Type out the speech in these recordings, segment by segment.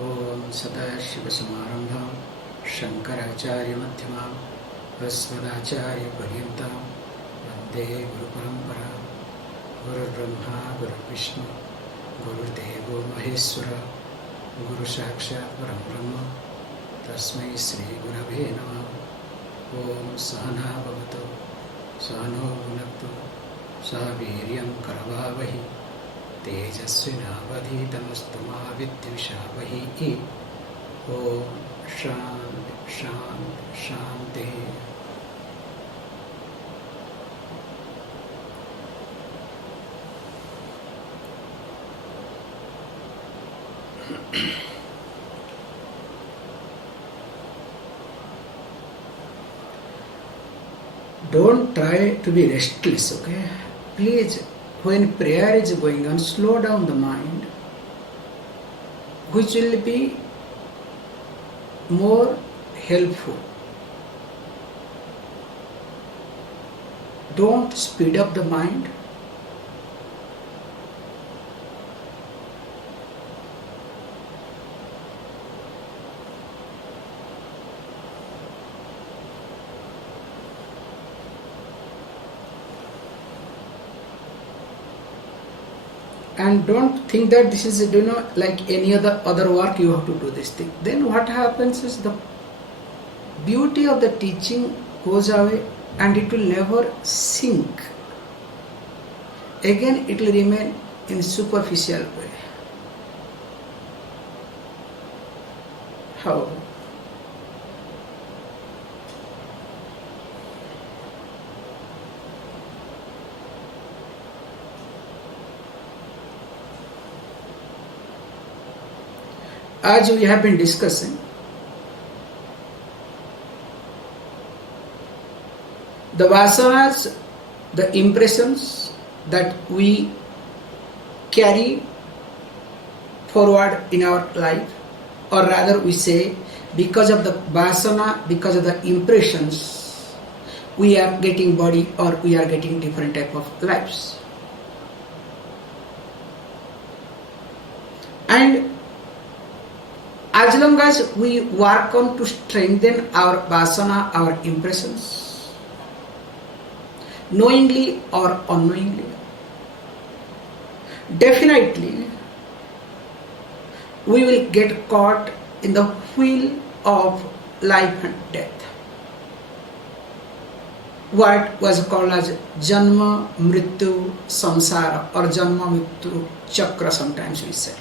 ओम सदाशिवसमारंभां शंकराचार्यमध्यमाम् अस्मदाचार्यपर्यन्तां वन्दे गुरुपरम्परां। गुरुर्ब्रह्मा गुरुर्विष्णु गुरुर्देवो महेश्वर गुरुसाक्षात् परब्रह्म तस्मै श्रीगुरवे नमः। ओम सहना भवतु सहनो भुनक्तु सह वीर्यं करवावहि तेजस्विनावधीतमस्तु मा विद्विषावहि। ओम शांति शांति शांति। Don't try to be restless, okay? Please, when prayer is going on, slow down the mind, which will be more helpful. Don't speed up the mind. And don't think that this is, like any other work you have to do this thing. Then what happens is the beauty of the teaching goes away and it will never sink. Again it will remain in superficial way. How? As we have been discussing, the vasanas, the impressions that we carry forward in our life, or rather we say because of the vasana, because of the impressions, we are getting body or we are getting different type of lives. And as long as we work on to strengthen our vasana, our impressions, knowingly or unknowingly, definitely we will get caught in the wheel of life and death. What was called as Janma, Mrityu, Samsara, or Janma, Mrityu, Chakra sometimes we say.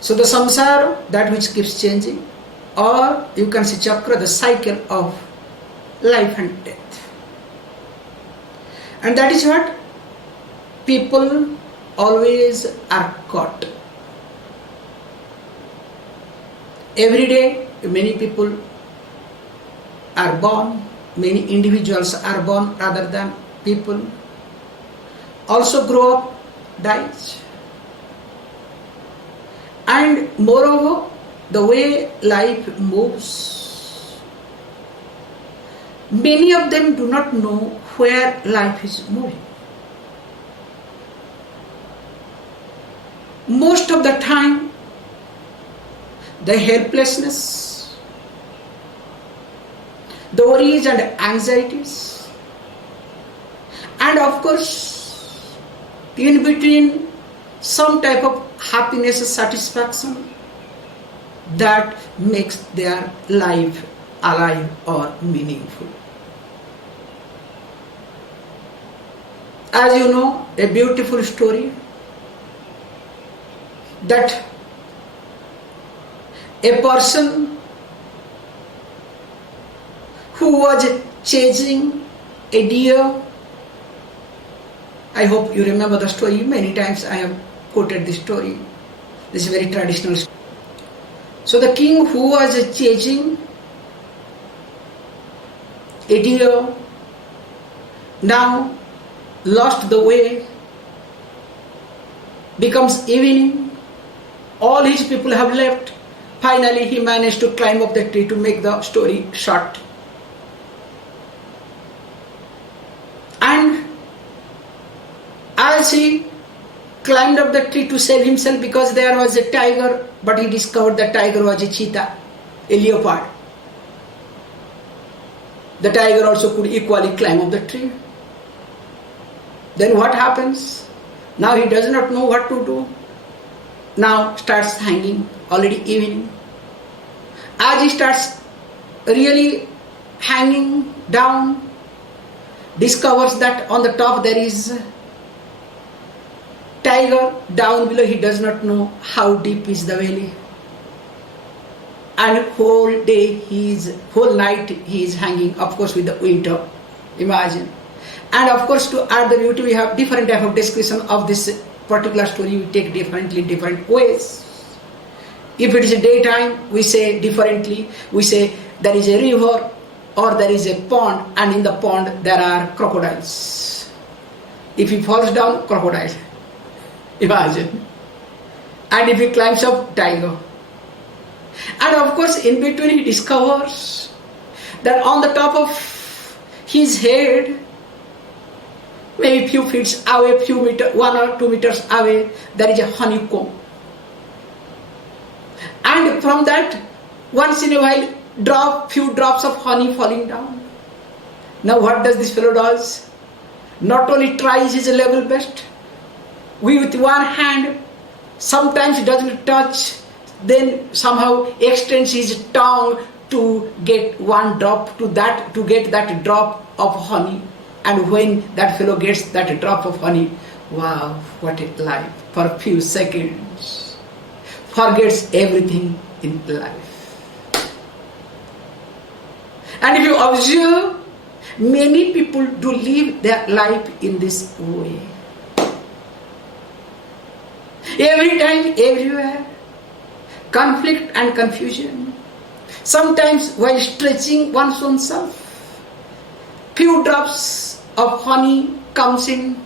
So the samsara, that which keeps changing, or you can say chakra, the cycle of life and death. And that is what people always are caught. Every day many people are born, many individuals are born rather than people. Also grow up, dies. And moreover, the way life moves, many of them do not know where life is moving. Most of the time, the helplessness, the worries and anxieties, and of course, in between some type of happiness, satisfaction that makes their life alive or meaningful. As you know, a beautiful story that a person who was chasing a deer, I hope you remember the story, many times I have quoted this story. This is very traditional story. So the king who was chasing a deer now lost the way, becomes evening, all his people have left. Finally he managed to climb up the tree, to make the story short. And as he climbed up the tree to save himself because there was a tiger, but he discovered the tiger was a cheetah, a leopard. The tiger also could equally climb up the tree. Then what happens? Now he does not know what to do. Now starts hanging, already evening. As he starts really hanging down, discovers that on the top there is tiger, down below he does not know how deep is the valley. And whole night he is hanging, of course with the winter, imagine. And of course to add the beauty, we have different type of description of this particular story, we take differently in different ways. If it is a daytime, we say differently, we say there is a river or there is a pond, and in the pond there are crocodiles. If he falls down, crocodile, imagine. And if he climbs up, tiger. And of course in between he discovers that on the top of his head, maybe few feet away, 1 or 2 meters away, there is a honeycomb. And from that, once in a while, few drops of honey falling down. Now what does this fellow does? Not only tries his level best, with one hand, sometimes he doesn't touch, then somehow extends his tongue to get one drop to get that drop of honey. And when that fellow gets that drop of honey, wow, what a life! For a few seconds, forgets everything in life. And if you observe, many people do live their life in this way. Every time, everywhere, conflict and confusion. Sometimes while stretching one's own self, few drops of honey comes in,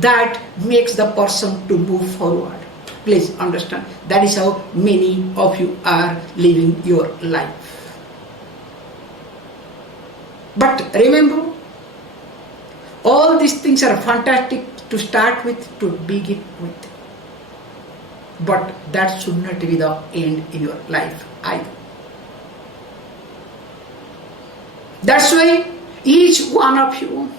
that makes the person to move forward. Please understand, that is how many of you are living your life. But remember, all these things are fantastic to start with, to begin with. But that should not be the end in your life either. That's why each one of you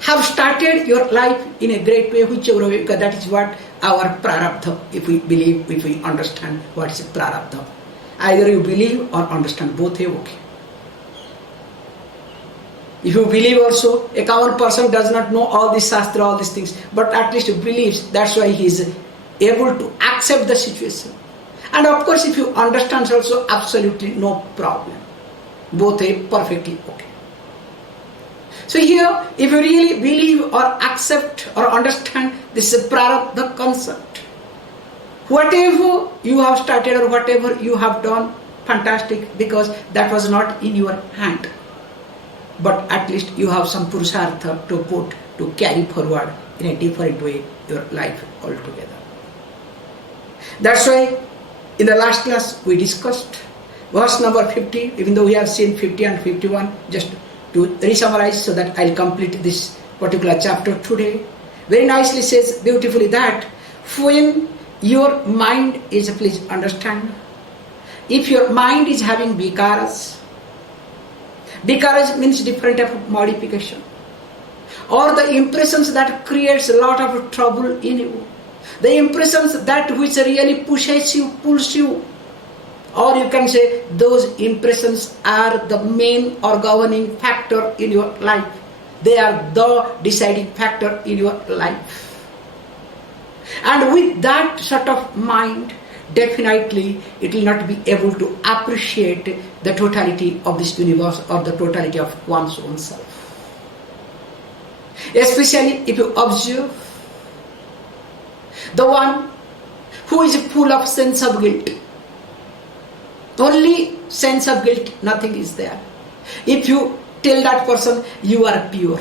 have started your life in a great way, whichever way, because that is what our prarabdha, if we believe, if we understand what is prarabdha. Either you believe or understand, both are okay. If you believe also, a common person does not know all this shastra, all these things, but at least he believes, that's why he is able to accept the situation. And of course, if you understand also, absolutely no problem. Both are perfectly okay. So here, if you really believe or accept or understand this prarabdha concept, whatever you have started or whatever you have done, fantastic, because that was not in your hand. But at least you have some purushartha to put, to carry forward in a different way your life altogether. That's why in the last class we discussed verse number 50, even though we have seen 50 and 51, just to re-summarize so that I'll complete this particular chapter today. Very nicely says beautifully that when your mind is, please understand, if your mind is having vikaras means different type of modification, or the impressions that creates a lot of trouble in you, the impressions that which really pushes you, pulls you, or you can say those impressions are the main or governing factor in your life. They are the deciding factor in your life. And with that sort of mind, definitely it will not be able to appreciate the totality of this universe or the totality of one's own self. Especially if you observe the one who is full of sense of guilt. Only sense of guilt, nothing is there. If you tell that person you are pure,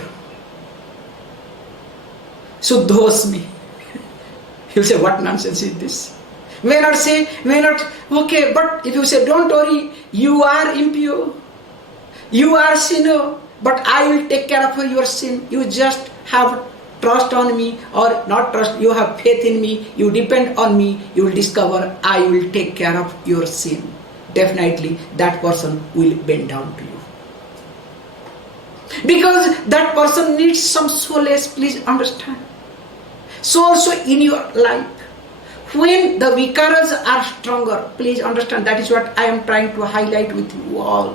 Suddhosmi, he'll say, what nonsense is this? May not say, okay, but if you say, don't worry, you are impure, you are sinner, but I will take care of your sin. You just have trust on me or not trust, you have faith in me, you depend on me, you will discover I will take care of your sin. Definitely that person will bend down to you. Because that person needs some solace, please understand. So also in your life, when the vikaras are stronger, please understand, that is what I am trying to highlight with you all.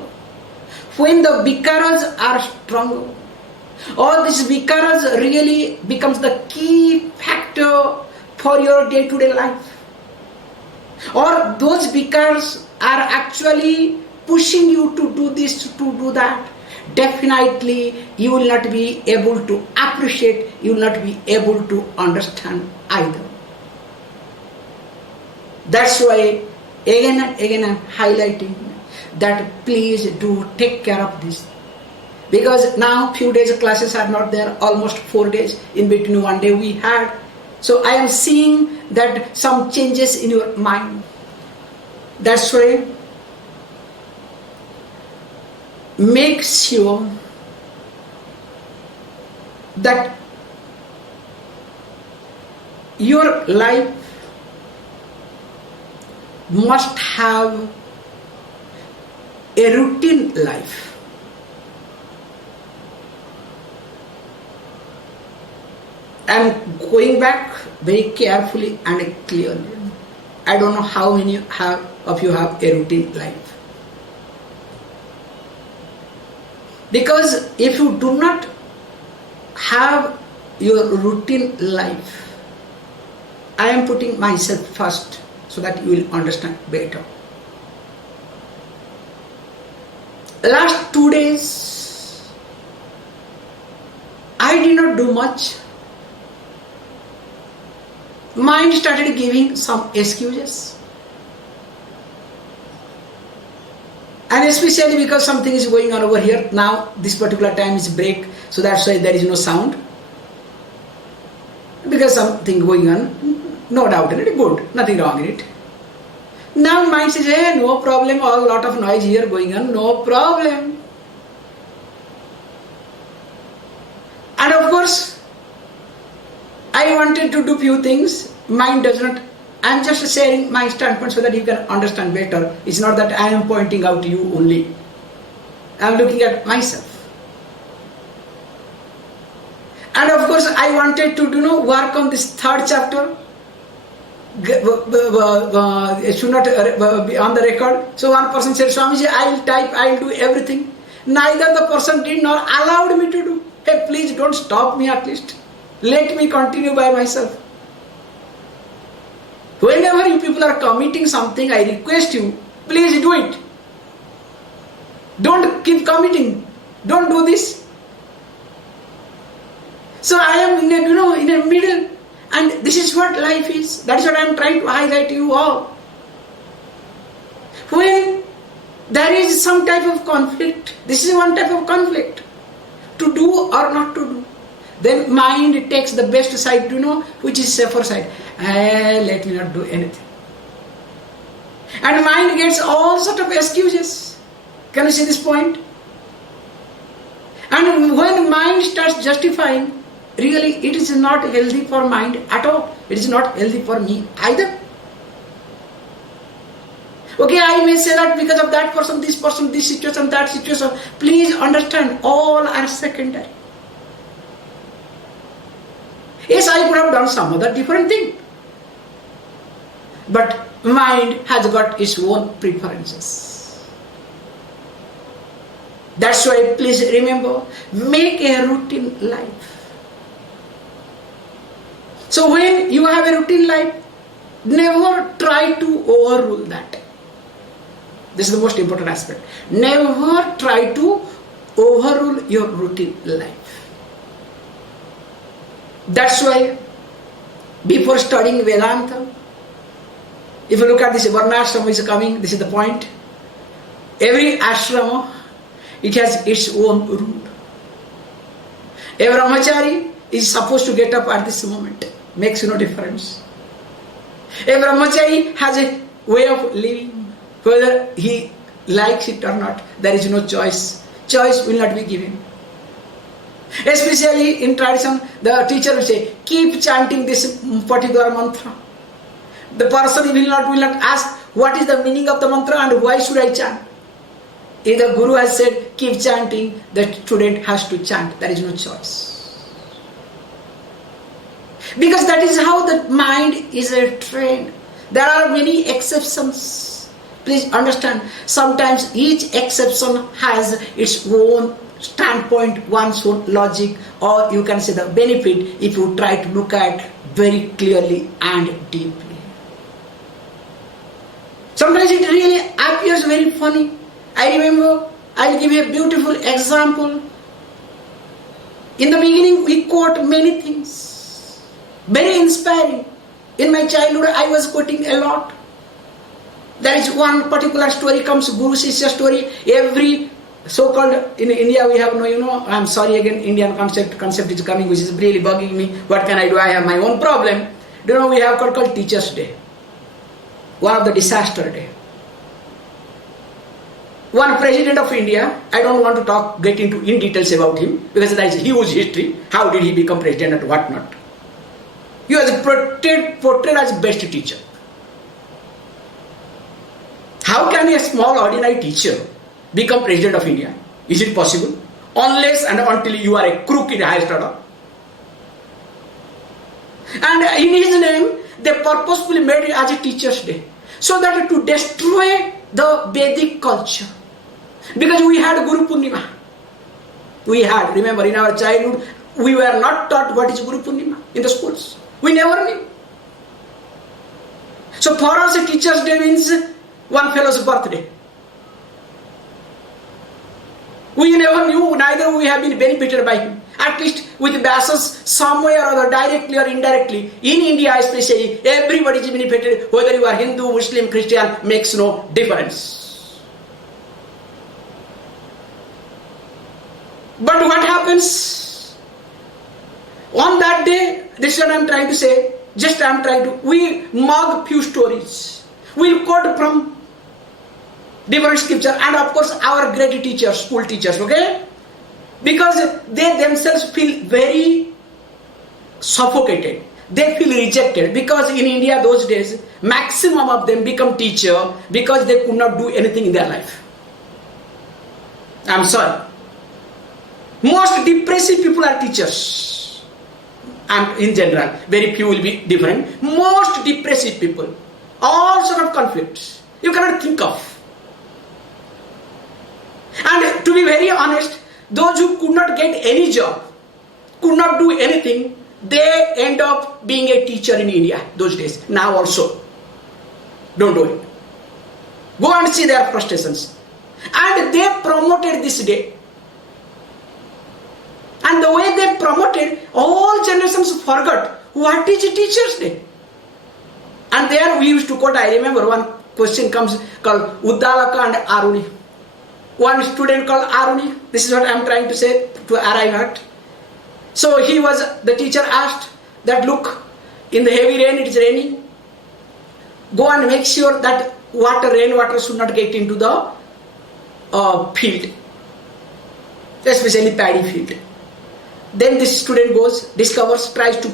When the vikaras are stronger, all these vikaras really becomes the key factor for your day-to-day life. Or those vikaras are actually pushing you to do this, to do that. Definitely you will not be able to appreciate, you will not be able to understand either. That's why again and again I am highlighting that please do take care of this. Because now few days classes are not there, almost 4 days, in between one day we had. So I am seeing that some changes in your mind. That's why make sure that your life must have a routine life. I am going back very carefully and clearly. I don't know how many of you have a routine life. Because if you do not have your routine life, I am putting myself first so that you will understand better. Last 2 days, I did not do much. Mind started giving some excuses. And especially because something is going on over here. Now this particular time is break, so that's why there is no sound. Because something going on, no doubt in it, good, nothing wrong in it. Now mind says, hey, no problem, a lot of noise here going on, no problem. And of course, I wanted to do few things, mind does not. I am just sharing my standpoint so that you can understand better. It's not that I am pointing out to you only. I am looking at myself. And of course, I wanted to work on this 3rd chapter. It should not be on the record. So one person said, Swamiji, I will type, I will do everything. Neither the person did nor allowed me to do. Hey, please don't stop me at least. Let me continue by myself. Whenever you people are committing something, I request you, please do it. Don't keep committing. Don't do this. So I am in a middle, and this is what life is. That is what I am trying to highlight to you all. When there is some type of conflict, this is one type of conflict, to do or not to do. Then mind takes the best side, which is safer side. Let me not do anything. And mind gets all sort of excuses. Can you see this point? And when mind starts justifying, really it is not healthy for mind at all. It is not healthy for me either. Okay, I may say that because of that person, this situation, that situation. Please understand, all are secondary. Yes, I could have done some other different thing. But mind has got its own preferences. That's why please remember, make a routine life. So when you have a routine life, never try to overrule that. This is the most important aspect. Never try to overrule your routine life. That's why before studying Vedanta, if you look at this Varnashrama is coming, this is the point. Every ashrama, it has its own rule. A brahmachari is supposed to get up at this moment. Makes no difference. A brahmachari has a way of living. Whether he likes it or not, there is no choice. Choice will not be given. Especially in tradition, the teacher will say, keep chanting this particular mantra. The person will not ask, what is the meaning of the mantra and why should I chant? If the Guru has said, keep chanting, the student has to chant. There is no choice. Because that is how the mind is trained. There are many exceptions. Please understand, sometimes each exception has its own standpoint, one's own logic, or you can say the benefit if you try to look at very clearly and deeply. Sometimes it really appears very funny. I remember, I'll give you a beautiful example. In the beginning, we quote many things, very inspiring. In my childhood, I was quoting a lot. There is one particular story comes, Guru Shishya story. Every so-called, in India we have no, I'm sorry again, Indian concept is coming, which is really bugging me. What can I do? I have my own problem. We have called Teachers' Day. One of the disaster day. One president of India, I don't want to get into in details about him, because there is a huge history. How did he become president and what not? He was portrayed as best teacher. How can a small ordinary teacher become president of India? Is it possible? Unless and until you are a crook in the highest order. And in his name, they purposefully made it as a Teachers' Day, so that to destroy the Vedic culture. Because we had Guru Purnima. Remember, in our childhood, we were not taught what is Guru Purnima in the schools. We never knew. So for us, a Teachers' Day means one fellow's birthday. We never knew, neither we have been benefited by him. At least with Vyasas, somewhere or other, directly or indirectly, in India especially, everybody is benefited, whether you are Hindu, Muslim, Christian, makes no difference. But what happens? On that day, this is what I am trying to say, we mug few stories. We quote from different scripture, and of course our great teachers, school teachers, okay? Because they themselves feel very suffocated. They feel rejected, because in India those days, maximum of them become teacher because they could not do anything in their life. I'm sorry. Most depressive people are teachers. And in general, very few will be different. Most depressive people, all sort of conflicts, you cannot think of. And to be very honest, those who could not get any job, could not do anything, they end up being a teacher in India those days, now also. Don't do it. Go and see their frustrations. And they promoted this day. And the way they promoted, all generations forgot what is a Teachers' Day. And there we used to quote, I remember one question comes called Uddalaka and Aruni. One student called Aruni, this is what I am trying to say to arrive at. So the teacher asked that, look, in the heavy rain, it is raining. Go and make sure that rainwater should not get into the field, especially paddy field. Then this student goes, discovers, tries to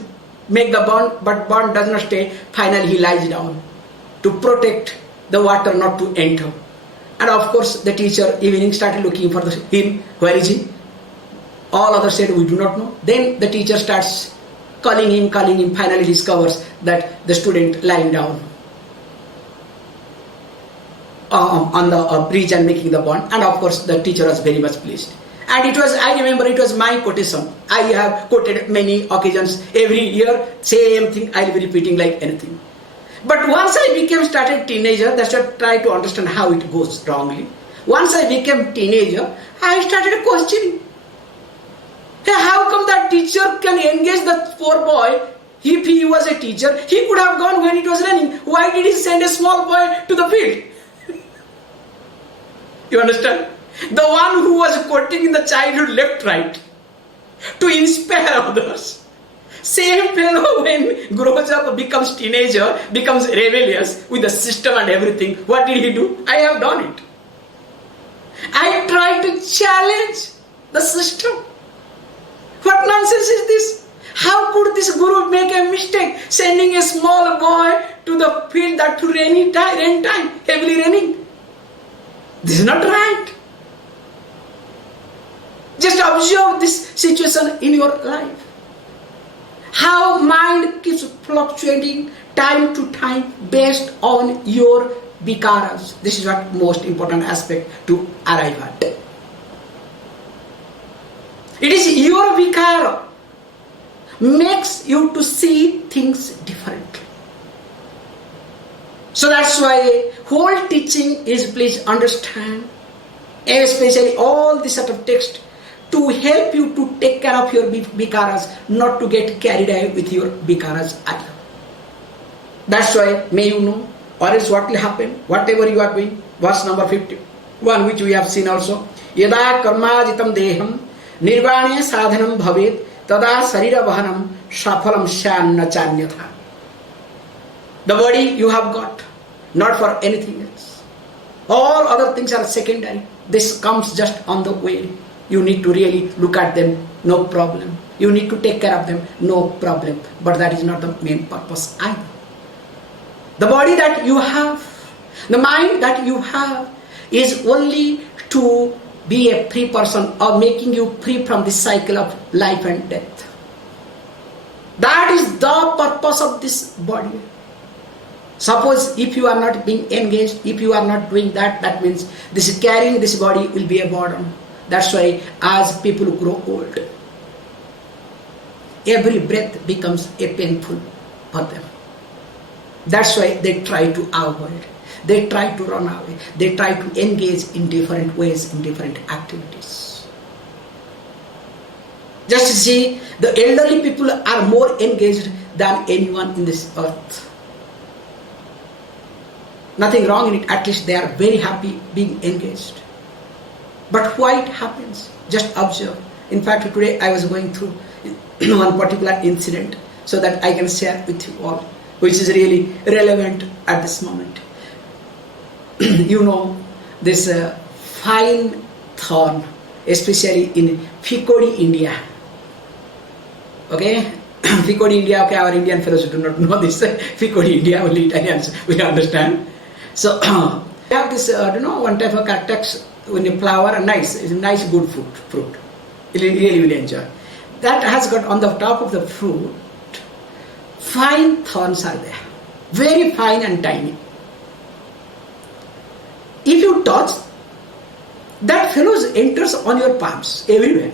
make the bond, but bond does not stay. Finally he lies down to protect the water not to enter. And of course the teacher evening started looking for him. Where is he? All others said, we do not know. Then the teacher starts calling him, finally discovers that the student lying down on the bridge and making the bond. And of course the teacher was very much pleased. And I remember it was my quotation. I have quoted many occasions. Every year, same thing I will be repeating like anything. But once I started teenager, that's why I try to understand how it goes wrongly. Once I became teenager, I started questioning. Hey, how come that teacher can engage the poor boy? If he was a teacher, he could have gone when it was raining. Why did he send a small boy to the field? You understand? The one who was quoting in the childhood left, right, to inspire others. Same fellow when grows up, becomes teenager, becomes rebellious with the system and everything. What did he do? I have done it. I tried to challenge the system. What nonsense is this? How could this guru make a mistake sending a small boy to the field that to rain time, heavily raining? This is not right. Just observe this situation in your life. How mind keeps fluctuating time to time based on your vikaras. This is what most important aspect to arrive at. It is your vikara makes you to see things differently. So that's why whole teaching is, please understand, especially all this sort of text, to help you to take care of your vikaras, not to get carried away with your vikaras either. That's why, may you know, or else what will happen, whatever you are doing. Verse number 51, which we have seen also. Yada karmajitam deham nirvane sadhanam bhavet tada sarira vahanam safalam syanna chanyatha. The body you have got, not for anything else. All other things are secondary. This comes just on the way. You need to really look at them, no problem. You need to take care of them, no problem. But that is not the main purpose either. The body that you have, the mind that you have, is only to be a free person, or making you free from this cycle of life and death. That is the purpose of this body. Suppose if you are not being engaged, if you are not doing that, that means this carrying this body will be a burden. That's why as people grow old, every breath becomes a painful for them. That's why they try to avoid, they try to run away, they try to engage in different ways, in different activities. Just see, the elderly people are more engaged than anyone in this earth. Nothing wrong in it, at least they are very happy being engaged. But why it happens? Just observe. In fact, today I was going through one particular incident so that I can share with you all, which is really relevant at this moment. You know, this fine thorn, especially in Fikodi, India. Okay? Fikodi, India, okay, our Indian fellows do not know this. Fikodi, India, only Italians we understand. So, we have this, one type of cactus when you flower, it's a nice good fruit. You really will enjoy. That has got on the top of the fruit, fine thorns are there. Very fine and tiny. If you touch, that fellow enters on your palms everywhere.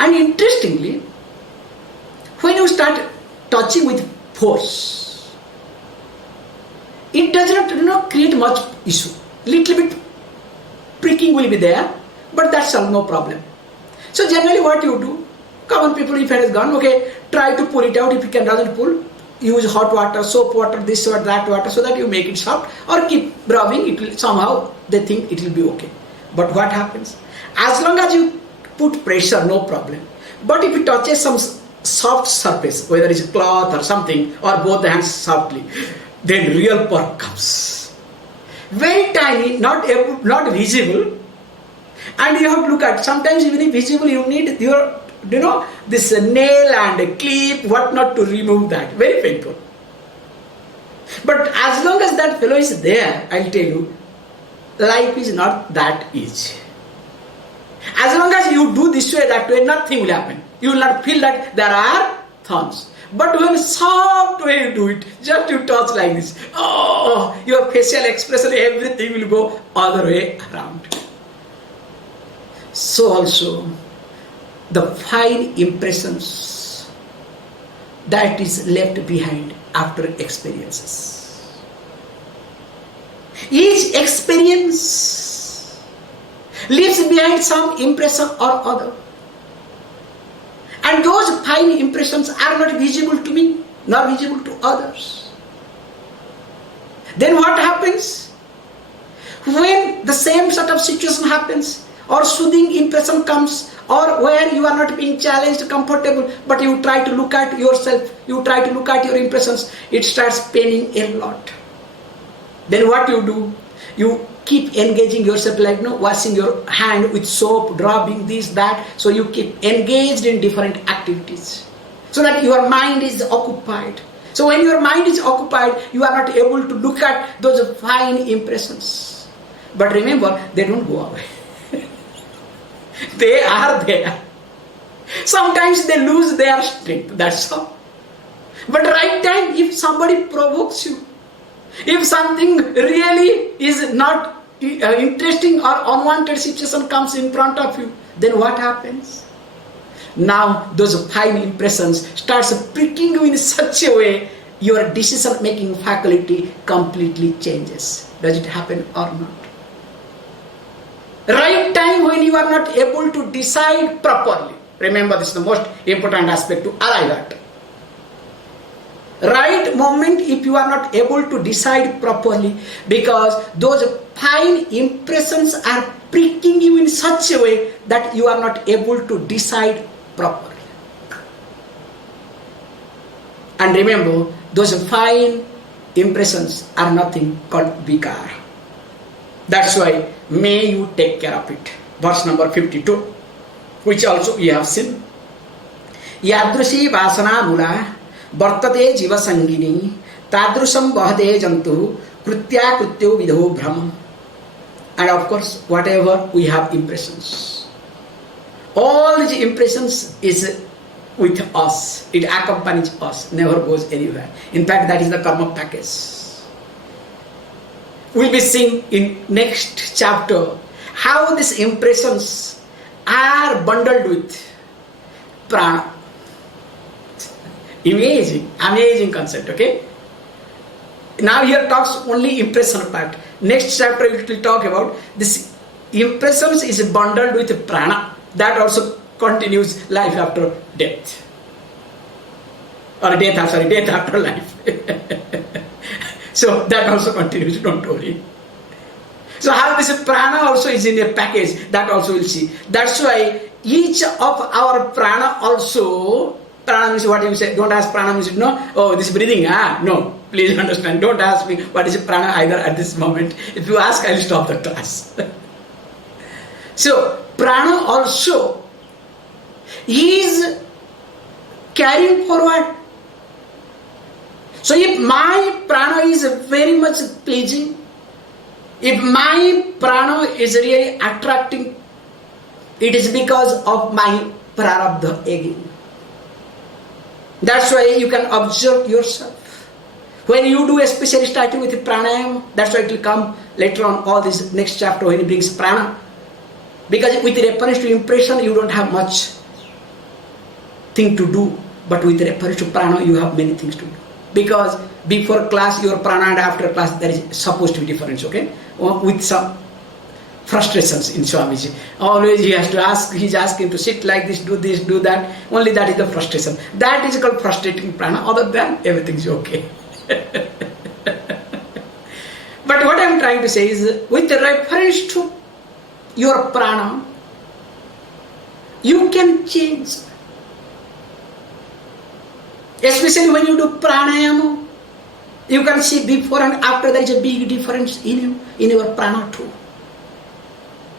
And interestingly, when you start touching with force, it does not create much issue. Little bit pricking will be there, but that's all, no problem. So generally what you do, common people, if it has gone, okay, try to pull it out. If you can rather pull, use hot water, soap water, this or that water, so that you make it soft, or keep rubbing, it will somehow, they think it will be okay. But what happens? As long as you put pressure, no problem. But if it touches some soft surface, whether it's cloth or something, or both the hands softly, then real perk comes. Very tiny, not visible, and you have to look at, sometimes even if visible, you need your, this nail and a clip, what not to remove that. Very painful. But as long as that fellow is there, I'll tell you, life is not that easy. As long as you do this way, that way, nothing will happen. You will not feel that there are thorns. But when soft way you do it, just you touch like this, oh, your facial expression, everything will go other way around. So also, the fine impressions that is left behind after experiences. Each experience leaves behind some impression or other. And those fine impressions are not visible to me, nor visible to others. Then what happens? When the same sort of situation happens, or soothing impression comes, or where you are not being challenged, comfortable, but you try to look at yourself, you try to look at your impressions, it starts paining a lot. Then what you do? You keep engaging yourself, like washing your hand with soap, dropping this, that. So you keep engaged in different activities, so that your mind is occupied. So when your mind is occupied, you are not able to look at those fine impressions. But remember, they don't go away. They are there. Sometimes they lose their strength, that's all. But right time, if somebody provokes you, if something really is not interesting or unwanted situation comes in front of you, then what happens? Now those fine impressions starts pricking you in such a way, your decision making faculty completely changes. Does it happen or not? Right time when you are not able to decide properly. Remember, this is the most important aspect to arrive at. Right moment if you are not able to decide properly, because those fine impressions are pricking you in such a way that you are not able to decide properly. And remember, those fine impressions are nothing called vikara. That's why may you take care of it. Verse number 52, which also we have seen. Yadrushi vasana mula vartate jiva sangini tadrusam vahate jantu krutya krutyo vidho brahma. And of course, whatever we have impressions, all these impressions is with us. It accompanies us, never goes anywhere. In fact, that is the karma package. We'll be seeing in next chapter how these impressions are bundled with prana. Amazing concept, okay? Now here talks only impression part. Next chapter it will talk about this impressions is bundled with prana. That also continues life after death. Or death after life. So that also continues, don't worry. So how this prana also is in a package, that also we'll see. That's why each of our prana also, prana means what you say, don't ask prana means no, oh this breathing, no, please understand, don't ask me what is prana either at this moment. If you ask, I will stop the class. So prana also is carrying forward. So if my prana is very much pleasing, if my prana is really attracting, it is because of my prarabdha again. That's why you can observe yourself. When you do, especially starting with pranayama, that's why it will come later on, all this next chapter when he brings prana. Because with reference to impression, you don't have much thing to do. But with reference to prana, you have many things to do. Because before class, your prana, and after class, there is supposed to be difference, okay? With some frustrations in Swamiji. Always he has to ask, he's asking to sit like this, do that. Only that is the frustration. That is called frustrating prana. Other than everything is okay. But what I am trying to say is, with reference to your prana, you can change. Especially when you do pranayama, you can see before and after there is a big difference in you, in your prana too.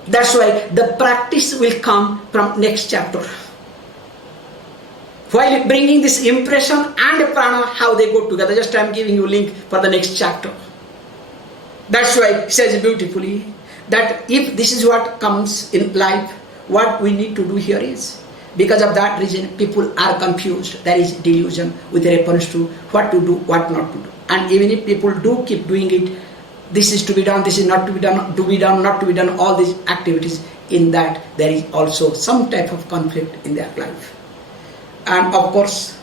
That's why the practice will come from next chapter. While bringing this impression and prana, how they go together, just I am giving you a link for the next chapter. That's why it says beautifully that if this is what comes in life, what we need to do here is, because of that reason, people are confused. There is delusion with reference to what to do, what not to do. And even if people do keep doing it, this is to be done, this is not to be done, to be done, not to be done, all these activities, in that there is also some type of conflict in their life. And of course,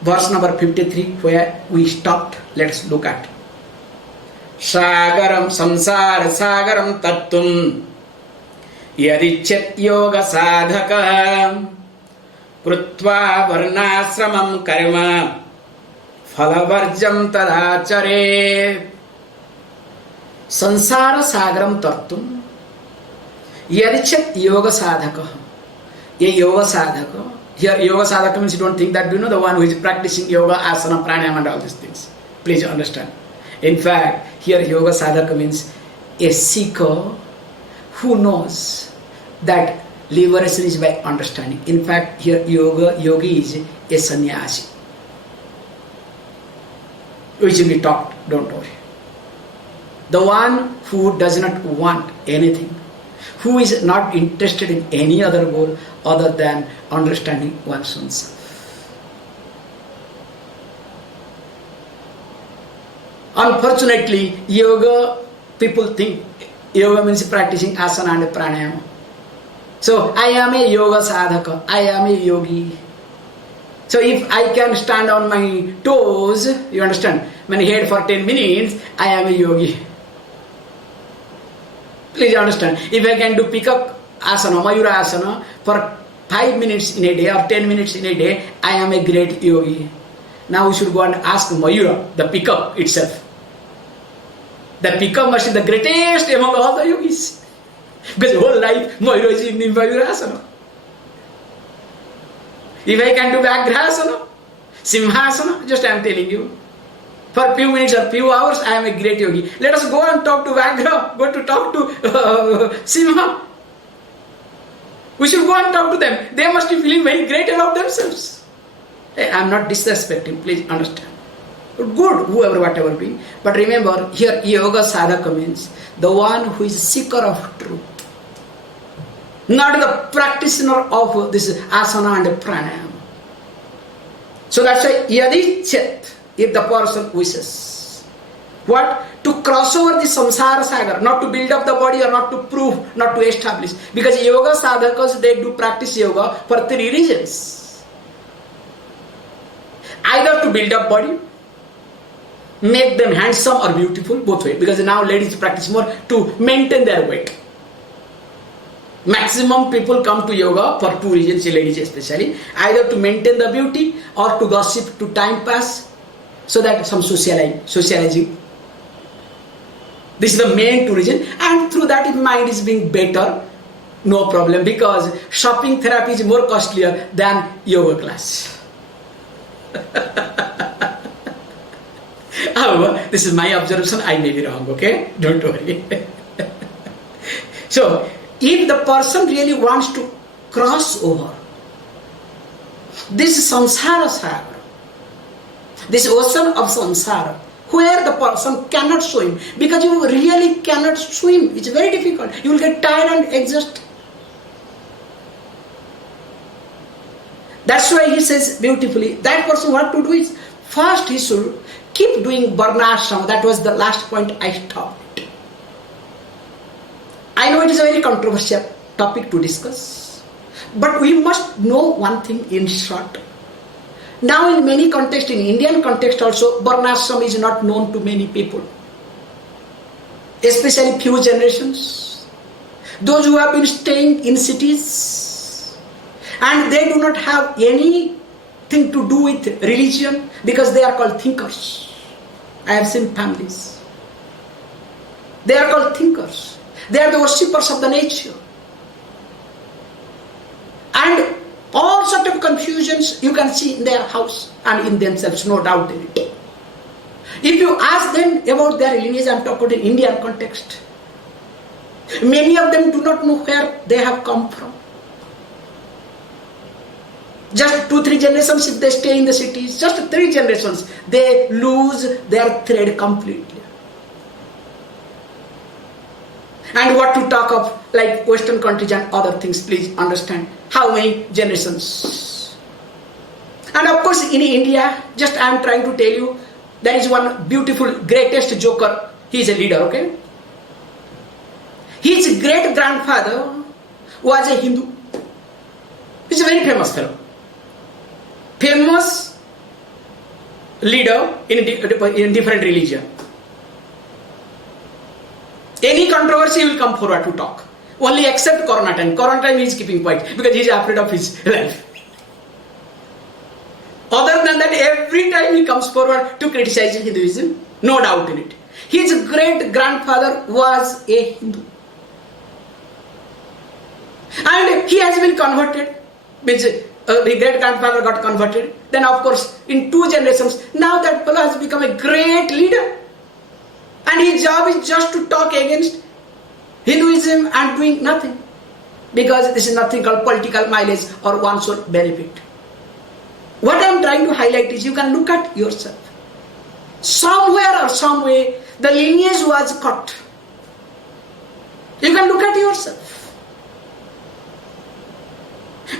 verse number 53, where we stopped, let's look at. Sagaram samsara sagaram tattum yadichet yoga sadhaka krutva varnasramam karma phalavarjam tadachare. Sansara sagaram tattum yadichet yoga sadhaka. A yoga sadhaka. Here yoga sadhaka means you don't think that, the one who is practicing yoga, asana, pranayama and all these things. Please understand. In fact, here yoga sadhaka means a seeker who knows that liberation is by understanding. In fact, here yogi is a sannyasi, which will be taught, don't worry. The one who does not want anything, who is not interested in any other goal other than understanding one's own self. Unfortunately, yoga, people think yoga means practicing asana and pranayama. So, I am a yoga sadhaka, I am a yogi. So, if I can stand on my toes, you understand, when I head for 10 minutes, I am a yogi. Please understand, if I can do pick-up asana, mayura asana, for 5 minutes in a day or 10 minutes in a day, I am a great yogi. Now we should go and ask mayura, the pick-up itself. The pick-up must be the greatest among all the yogis. Because whole life, mayura is in mayura asana. If I can do Vyagrasana, Simhasana, just I am telling you, for a few minutes or few hours, I am a great yogi. Let us go and talk to Vyagra, go to talk to Simha. We should go and talk to them. They must be feeling very great about themselves. Hey, I am not disrespecting, please understand. Good, whoever, whatever be. But remember, here yoga sadhaka means the one who is seeker of truth. Not the practitioner of this asana and pranayama. So that's why yadichet, if the person wishes. What? To cross over the samsara sagar, not to build up the body or not to prove, not to establish. Because yoga sadhakas, they do practice yoga for 3 reasons. Either to build up body, make them handsome or beautiful, both ways. Because now ladies practice more to maintain their weight. Maximum people come to yoga for 2 reasons, ladies especially. Either to maintain the beauty or to gossip, to time pass, so that some socializing. This is the main 2 reasons. And through that, if mind is being better, no problem. Because shopping therapy is more costlier than yoga class. However, this is my observation. I may be wrong, okay? Don't worry. So, if the person really wants to cross over this samsara sagar, this ocean of samsara, where the person cannot swim, because you really cannot swim, it's very difficult. You will get tired and exhausted. That's why he says beautifully, that person what to do is, first he should keep doing varnashram. That was the last point I stopped. I know it is a very controversial topic to discuss, but we must know one thing in short. Now in many contexts, in Indian context also, varnashram is not known to many people, especially few generations. Those who have been staying in cities and they do not have anything to do with religion because they are called thinkers. I have seen families. They are called thinkers. They are the worshippers of the nature. And all sort of confusions you can see in their house and in themselves, no doubt in it. If you ask them about their lineage, I am talking in Indian context, many of them do not know where they have come from. Just 2-3 generations if they stay in the cities, just 3 generations, they lose their thread completely. And what to talk of like Western countries and other things, please understand how many generations. And of course in India, just I am trying to tell you, there is one beautiful, greatest joker. He is a leader, okay? His great grandfather was a Hindu. He is a very famous fellow. Famous leader in different religion. Any controversy will come forward to talk. Only except Corona time. Corona time he is keeping quiet because he is afraid of his life. Other than that, every time he comes forward to criticize Hinduism, no doubt in it. His great grandfather was a Hindu. And he has been converted. Means the great grandfather got converted. Then of course, in 2 generations, now that fellow has become a great leader. And his job is just to talk against Hinduism and doing nothing. Because this is nothing called political mileage or one's own benefit. What I am trying to highlight is you can look at yourself. Somewhere or some way the lineage was cut. You can look at yourself.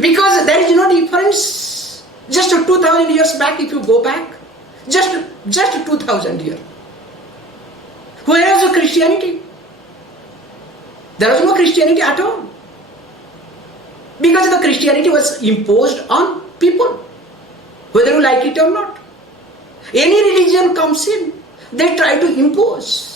Because there is no difference. Just 2000 years back, if you go back, just 2000 years. Where was the Christianity? There was no Christianity at all. Because the Christianity was imposed on people, whether you like it or not. Any religion comes in, they try to impose.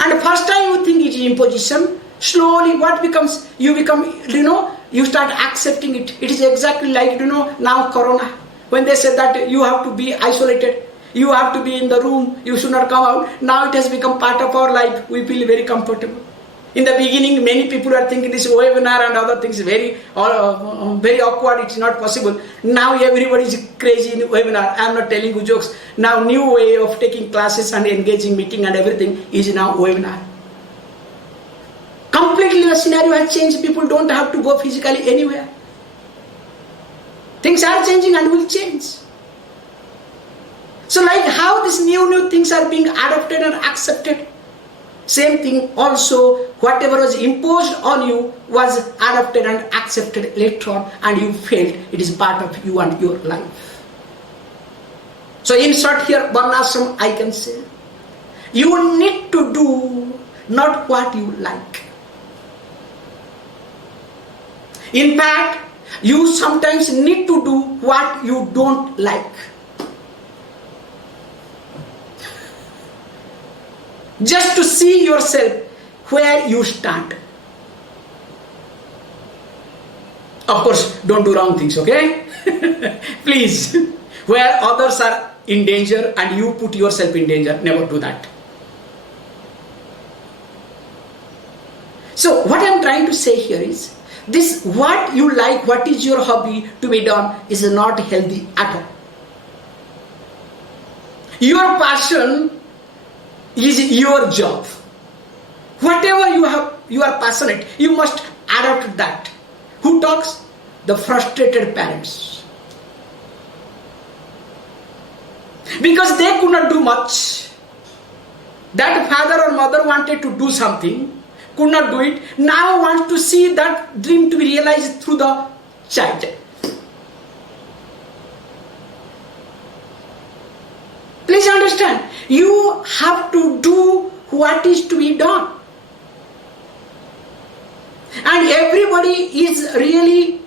And first time you think it is imposition, slowly what becomes, you start accepting it. It is exactly like, now Corona. When they said that you have to be isolated, you have to be in the room, you should not come out. Now it has become part of our life. We feel very comfortable. In the beginning, many people are thinking this webinar and other things very awkward. It's not possible. Now everybody is crazy in webinar. I am not telling you jokes. Now new way of taking classes and engaging meeting and everything is now webinar. Completely the scenario has changed. People don't have to go physically anywhere. Things are changing and will change. So like how these new things are being adopted and accepted, same thing also, whatever was imposed on you was adopted and accepted later on, and you felt it is part of you and your life. So in short here, Varnashram, I can say, you need to do not what you like. In fact, you sometimes need to do what you don't like. Just to see yourself where you stand. Of course, don't do wrong things, okay? Please. Where others are in danger and you put yourself in danger, never do that. So what I am trying to say here is, this what you like, what is your hobby to be done is not healthy at all. Your passion is your job. Whatever you are passionate, you must adapt that. Who talks? The frustrated parents. Because they could not do much. That father or mother wanted to do something, could not do it, now wants to see that dream to be realized through the child. Please understand, you have to do what is to be done. And everybody is really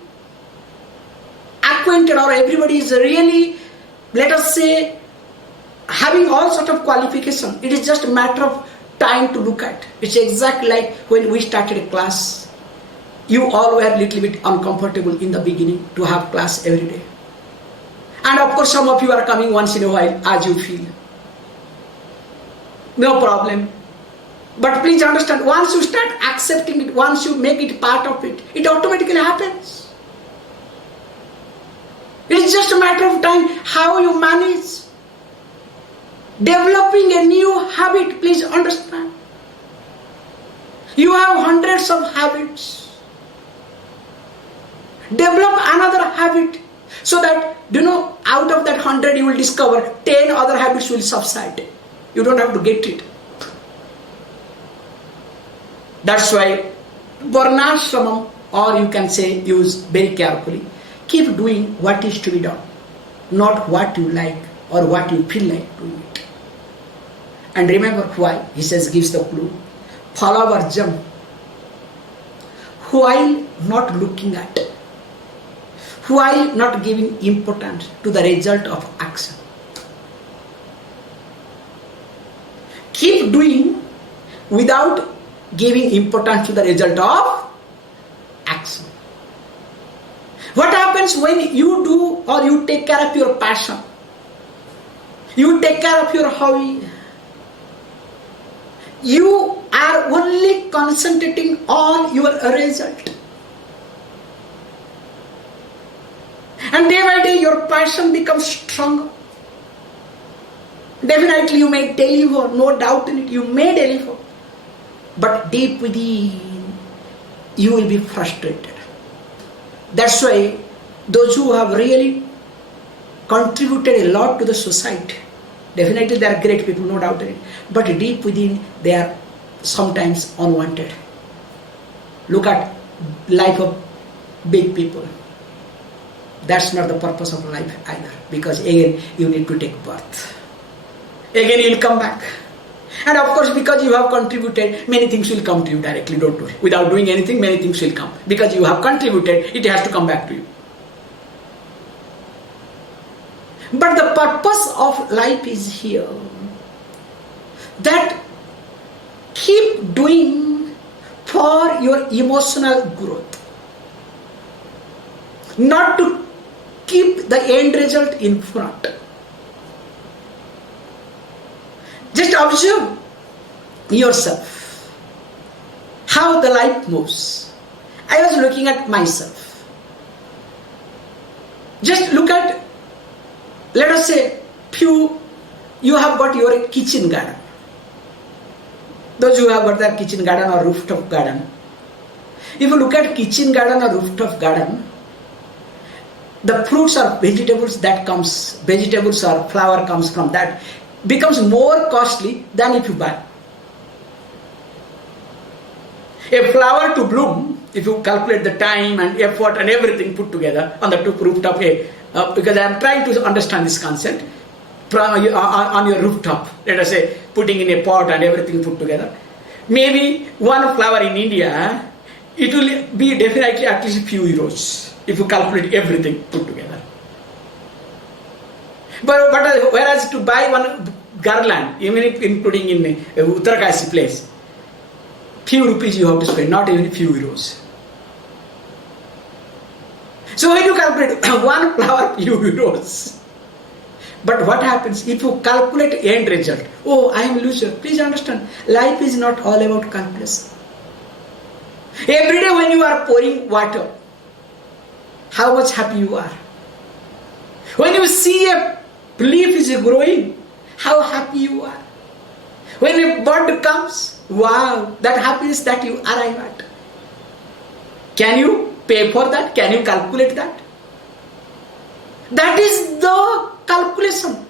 acquainted, or everybody is really, let us say, having all sort of qualification. It is just a matter of time to look at. It's exactly like when we started a class. You all were a little bit uncomfortable in the beginning to have class every day. And of course some of you are coming once in a while as you feel. No problem. But please understand, once you start accepting it, once you make it part of it, it automatically happens. It's just a matter of time how you manage. Developing a new habit, please understand. You have hundreds of habits. Develop another habit so that, out of that 100 you will discover 10 other habits will subside. You don't have to get it. That's why Varnashramam, or you can say, use very carefully, keep doing what is to be done, not what you like or what you feel like doing it. And remember why, he says, gives the clue. Phalavarjam, while not looking at, while not giving importance to the result of action. Keep doing without giving importance to the result of action. What happens when you do or you take care of your passion? You take care of your hobby. You are only concentrating on your result. And day by day your passion becomes stronger. Definitely you may deliver, no doubt in it, you may deliver. but deep within you will be frustrated. That's why those who have really contributed a lot to the society, definitely they are great people, no doubt in it, but deep within they are sometimes unwanted. Look at life of big people. That's not the purpose of life either, because again you need to take birth. Again you will come back. And of course, because you have contributed, many things will come to you directly, don't worry. Without doing anything, many things will come. Because you have contributed, it has to come back to you. But the purpose of life is here, that keep doing for your emotional growth. Not to keep the end result in front. Just observe yourself, how the life moves. I was looking at myself. Just look at, let us say, you have got your kitchen garden. Those who have got their kitchen garden or rooftop garden. If you look at kitchen garden or rooftop garden, the fruits or vegetables or flower comes from that, becomes more costly than if you buy. A flower to bloom, if you calculate the time and effort and everything put together on the rooftop, because I am trying to understand this concept, on your rooftop, let us say, putting in a pot and everything put together, maybe one flower in India, it will be definitely at least a few euros, if you calculate everything put together. But whereas to buy one garland, even if including in Uttarakasi place, few rupees you have to spend, not even few euros. So when you calculate one flower, few euros. But what happens if you calculate end result? Oh, I am loser. Please understand, life is not all about calculation. Every day when you are pouring water, how much happy you are. When you see a leaf is growing, how happy you are. When a bird comes, wow, that happiness that you arrive at. Can you pay for that? Can you calculate that? That is the calculation.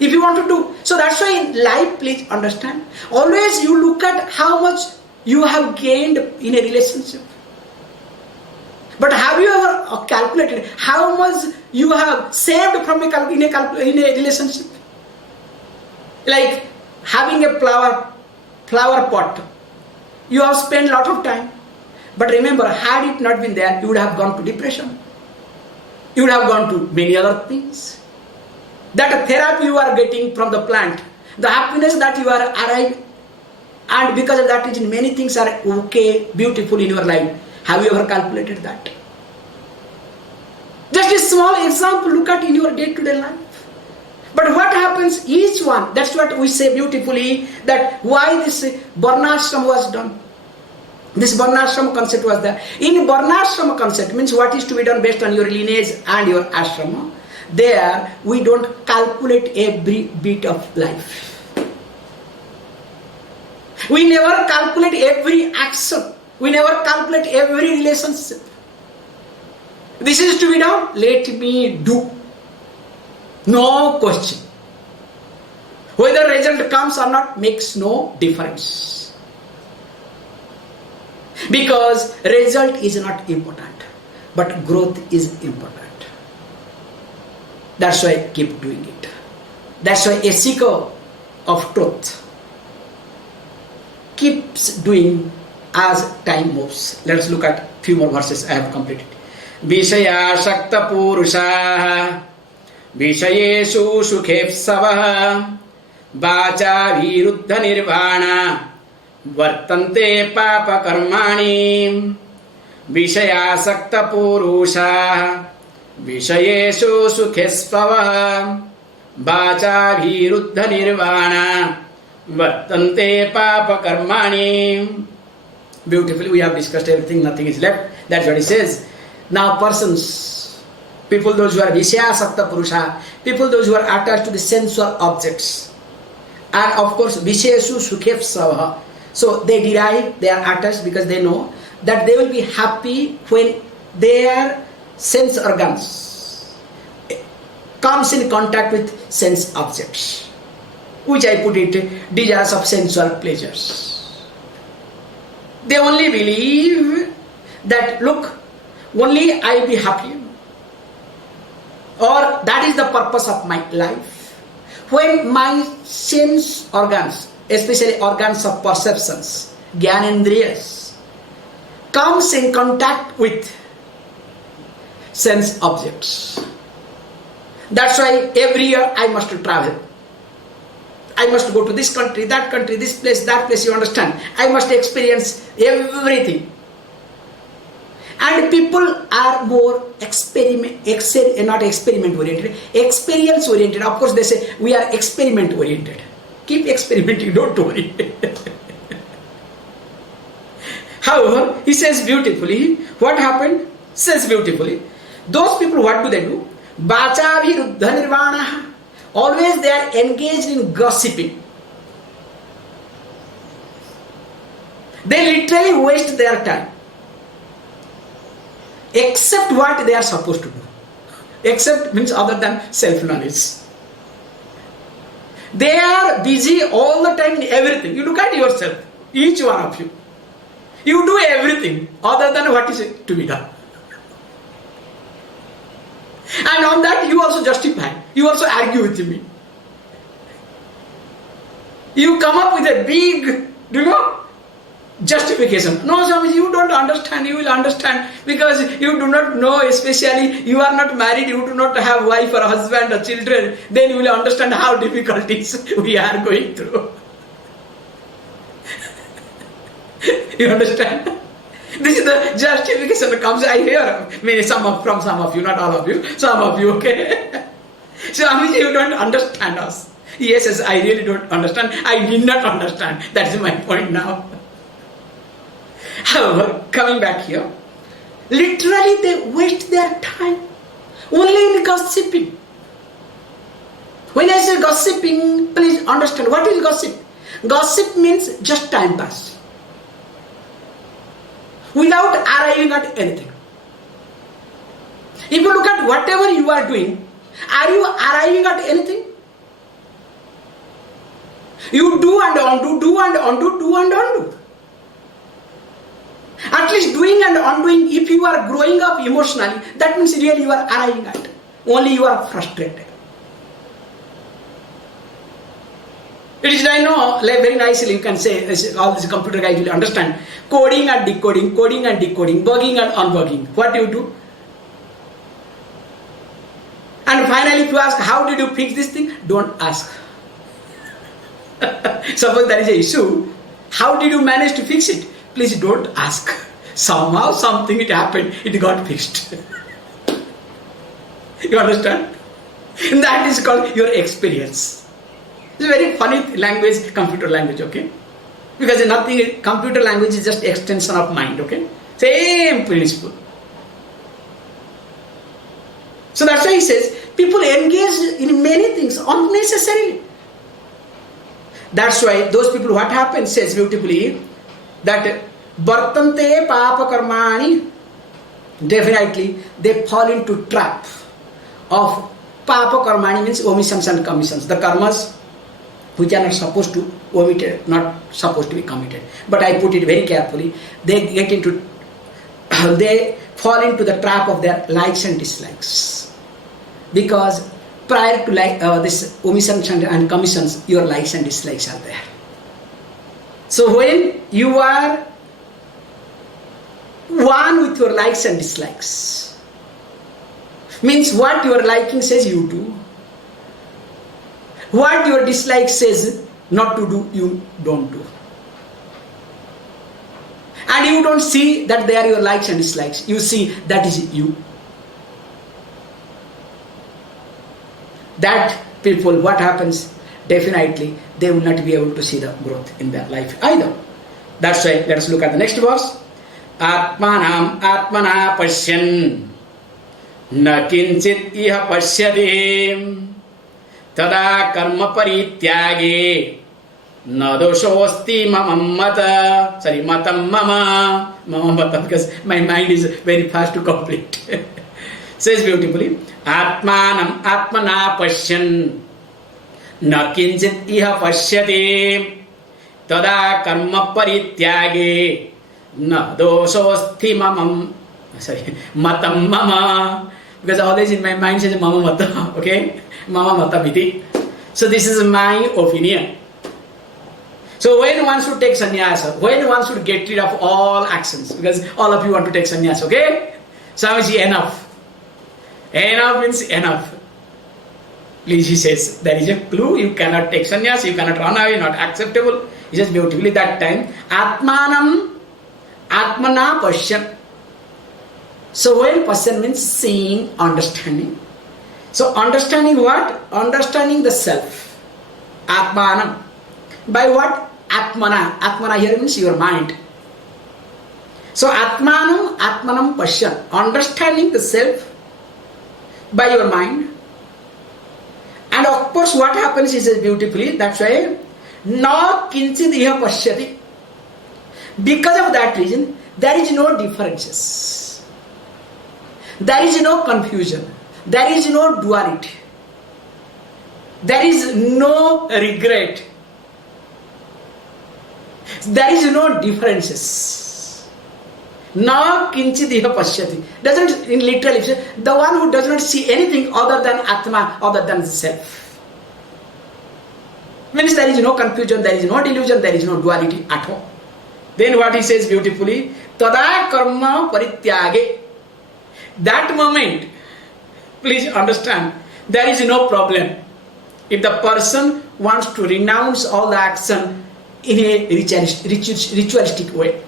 If you want to do. So that's why in life, please understand, always you look at how much you have gained in a relationship. But have you ever calculated how much you have saved from in a relationship? Like having a flower pot. You have spent a lot of time. But remember, had it not been there, you would have gone to depression. You would have gone to many other things. That therapy you are getting from the plant, the happiness that you are arriving, and because of that reason, many things are okay, beautiful in your life. Have you ever calculated that? Just a small example, look at in your day-to-day life. But what happens, each one, that's what we say beautifully, that why this Varnashram was done. This Varnashram concept was there. In Varnashram concept, means what is to be done based on your lineage and your ashrama. There, we don't calculate every bit of life. We never calculate every action. We never calculate every relationship. This is to be done, let me do. No question. Whether result comes or not makes no difference. Because result is not important, but growth is important. That's why I keep doing it. That's why a seeker of truth keeps doing as time moves. Let us look at few more verses I have completed. Vishaya Shakta Purusha Vishayeshu Sukhepsavah Vacha Viruddha Nirvana Vartante Papa Karmani Vishaya Shakta Purusha Vishayeshu Sukhepsavah Vacha Viruddha Nirvana Vartante Papa Karmani. Beautifully, we have discussed everything, nothing is left. That's what he says. Now persons, people those who are Vishaya Sakta Purusha, people those who are attached to the sensual objects, and of course Vishayeshu Sukhepsavah. So they derive, they are attached because they know that they will be happy when their sense organs comes in contact with sense objects, which I put it, desires of sensual pleasures. They only believe that, look, only I will be happy, or that is the purpose of my life. When my sense organs, especially organs of perceptions, gyanendriyas, comes in contact with sense objects. That's why every year I must travel. I must go to this country, this place, that place, you understand. I must experience everything. And people are more not experiment oriented, experience oriented. Of course, they say we are experiment oriented. Keep experimenting, don't worry. However, he says beautifully, what happened? Says beautifully. Those people, what do they do? Bacha viruddha nirvana. Always they are engaged in gossiping. They literally waste their time. Except what they are supposed to do. Except means other than self-knowledge. They are busy all the time in everything. You look at yourself, each one of you. You do everything other than what is to be done. And on that you also justify. You also argue with me. You come up with a big, justification. No, Swami, you don't understand. You will understand because you do not know, especially you are not married, you do not have wife or husband or children. Then you will understand how difficulties we are going through. You understand? This is the justification that comes, I hear, from some of you, not all of you, some of you, okay? Swami, you don't understand us. Yes, I really don't understand. I did not understand. That is my point now. However, coming back here, literally they waste their time only in gossiping. When I say gossiping, please understand, what is gossip? Gossip means just time pass. Without arriving at anything. If you look at whatever you are doing, are you arriving at anything? You do and undo, do and undo, do and undo. At least doing and undoing, if you are growing up emotionally, that means really you are arriving at. Only you are frustrated. It is, I know, like very nicely you can say, all these computer guys will understand. Coding and decoding, bugging and unbugging. What do you do? And finally if you ask, how did you fix this thing? Don't ask. Suppose there is an issue, how did you manage to fix it? Please don't ask. Somehow, something it happened, it got fixed. You understand? That is called your experience. It's a very funny language, computer language, okay? Because nothing, computer language is just extension of mind, okay? Same principle. So that's why he says, people engage in many things unnecessarily. That's why those people, what happens, says beautifully, that Bartante Papa Karmani, definitely they fall into trap of Papa Karmani, means omissions and commissions. The karmas which are not supposed to omitted, not supposed to be committed. But I put it very carefully. They get into, they fall into the trap of their likes and dislikes. Because prior to this omissions and commissions, your likes and dislikes are there. So when you are one with your likes and dislikes, means what your liking says you do, what your dislike says not to do, you don't do. And you don't see that they are your likes and dislikes. You see that is you. That people, what happens? Definitely, they will not be able to see the growth in their life either. That's why, let us look at the next verse. Atmanam atmana pasyan na kinchit iha pasyadim tada karma parityage Na doshosti mamam mata. Sorry, matam mama. Mama mata, because my mind is very fast to complete. Says beautifully, Atmanam Atmana Pashyan Na Kinchit Iha Pashyati Tada Karma Parityage Na Doshosti Mamam. Sorry, Matam Mama. Because always in my mind says Mama Mata. Okay? Mama Mata Viti. So this is my opinion. So when one should take sannyasa, when one should get rid of all actions, because all of you want to take sannyasa, okay? Swamiji, enough. Enough means enough. Please, he says, there is a clue, you cannot take sannyasa, you cannot run away, not acceptable. He says beautifully that time, Atmanam, Atmana Pashyan. So when Pashyan means seeing, understanding. So understanding what? Understanding the self. Atmanam. By what? Atmana. Atmana here means your mind. So Atmanam, Atmanam Pashyan. Understanding the self by your mind. And of course what happens, he says beautifully, that's why Na Kinchit Iha Pashyati. Because of that reason, there is no differences. There is no confusion. There is no duality. There is no regret. There is no differences. Na kinchit iha pashyati. Doesn't in literally say the one who does not see anything other than Atma, other than self. Means there is no confusion, there is no delusion, there is no duality at all. Then what he says beautifully, Tada karma parityage. That moment, please understand, there is no problem. If the person wants to renounce all the action in a ritualistic way,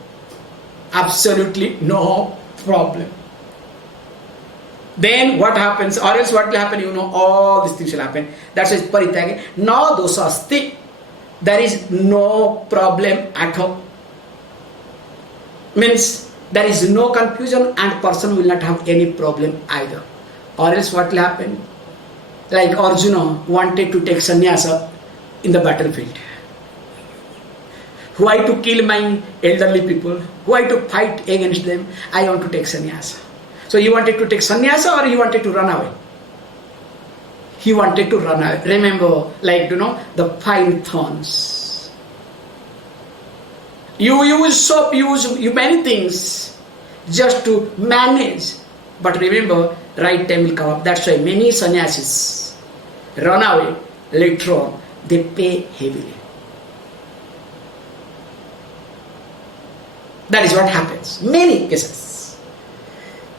absolutely no problem. Then what happens, or else what will happen, all these things will happen. That's why it's parityage. No dosasti. There is no problem at all. Means there is no confusion and person will not have any problem either. Or else what will happen? Like Arjuna wanted to take sannyasa in the battlefield. Why to kill my elderly people? Why to fight against them? I want to take sannyasa. So he wanted to take sannyasa or he wanted to run away? He wanted to run away. Remember, like the fine thorns. You use soap, you many things just to manage. But remember, right time will come up. That's why many sannyasis run away later on. They pay heavily. That is what happens. Many cases.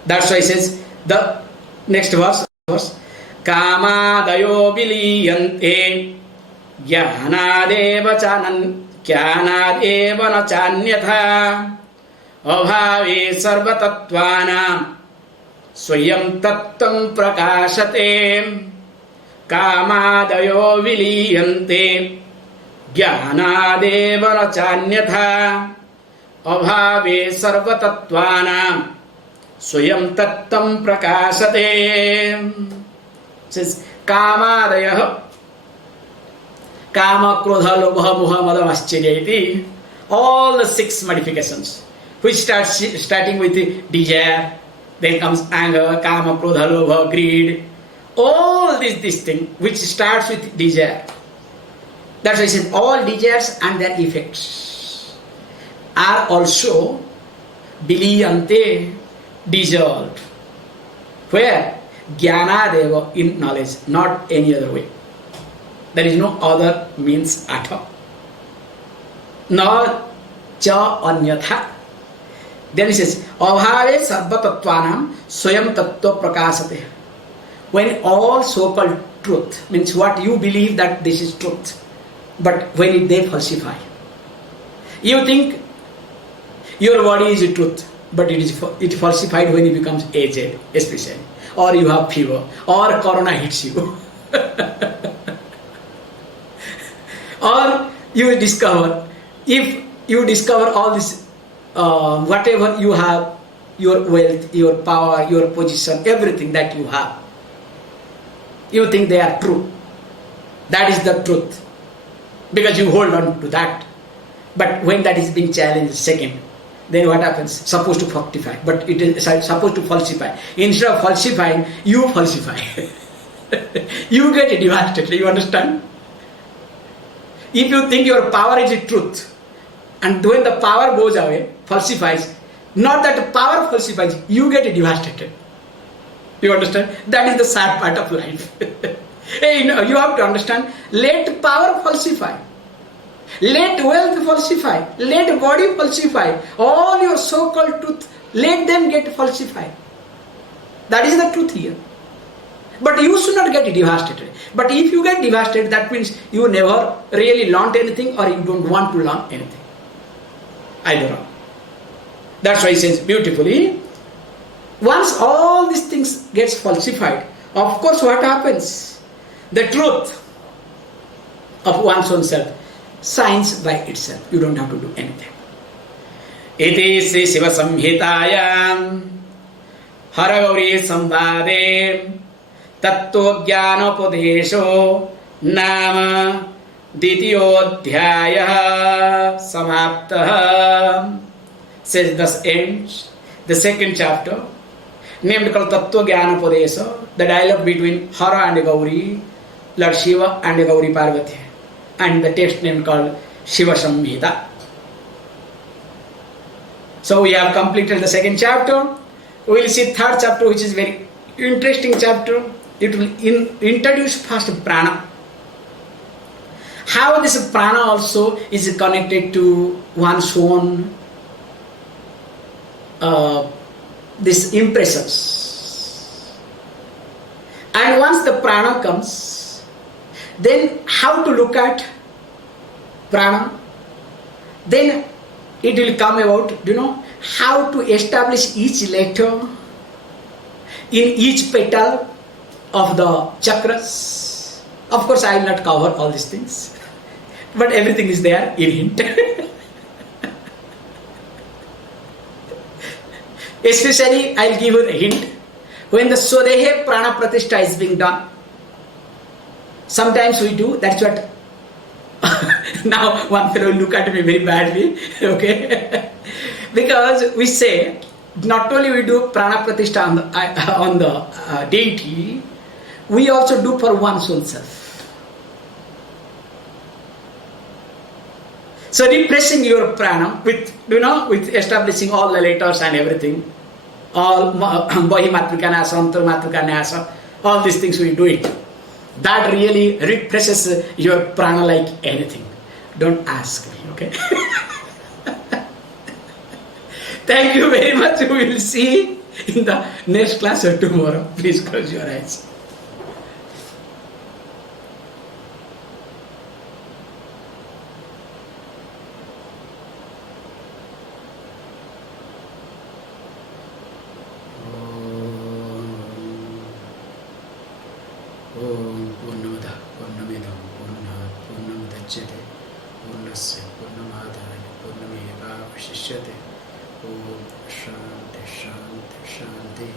That's why he says, the next verse, Kamadayo viliyante jnanadeva na chanyatha abhave sarvatattvanam swayam tattam prakashate. Kamadayo viliyante jnanadeva na chanyatha abhave sarvatattvanam swayam tattam prakashate. Says Kamadaya, Kama, Krodha, Lobha, Moha, Mada, Ascharya iti. All the 6 modifications, which starting with the desire, then comes anger, Kama, Krodha, Lobha, greed. All these things which starts with desire. That's why I said all desires and their effects are also viliyante, dissolved. Where? Jnanadeva, in knowledge, not any other way. There is no other means at all. Nor cha anyatha. Then he says, Abhave sarva tattvanam swayam tattva prakasate. When all so-called truth, means what you believe that this is truth, but when they falsify. You think your body is a truth, but it falsified when it becomes aged, especially. Or you have fever, or corona hits you. Or you discover, if you discover all this, whatever you have, your wealth, your power, your position, everything that you have, you think they are true. That is the truth. because you hold on to that. But when that is being challenged second, then what happens? Supposed to fructify, but it is supposed to falsify. Instead of falsifying, you falsify. You get devastated, you understand? If you think your power is the truth, and when the power goes away, falsifies, not that the power falsifies, you get devastated. You understand? That is the sad part of life. Hey, you have to understand, let power falsify. Let wealth falsify. Let body falsify. All your so-called truth, let them get falsified. That is the truth here. But you should not get devastated. But if you get devastated, that means you never really learned anything or you don't want to learn anything. Either or. That's why he says beautifully, once all these things gets falsified, of course what happens? The truth of one's own self shines by itself. You don't have to do anything. Iti Sri Shiva Samhitayam Haragauri Samvade Tattva Jnanopadesho Nama Ditiyodhyaya Samaptaha. Says thus ends the second chapter, named called Tattva Jnanopadesha, the dialogue between Hara and Gauri, Lord Shiva and Gauri Parvati, and the text name called Shiva Samhita. So we have completed the second chapter. We will see third chapter, which is very interesting chapter. It will introduce first prana. How this prana also is connected to one's own these impressions. And once the prana comes, then how to look at prana, then it will come about, how to establish each letter in each petal of the chakras. Of course, I will not cover all these things, but everything is there in hint. Especially, I will give you a hint. When the Swadehe Prana Pratishtha is being done, sometimes we do, that's what. Now one fellow will look at me very badly, okay? Because we say, not only we do Prana Pratishtha on the deity, we also do for one's own self. So repressing your prana with, with establishing all the letters and everything, all Bahimatrika Nyasa, Antarmatrika Nyasa, all these things we do it. That really represses your prana like anything. Don't ask me, okay? Thank you very much. We will see in the next class or tomorrow. Please close your eyes. पूर्णस्य पूर्णमादाय पूर्णमेवावशिष्यते. ओम शांति शांति शांति.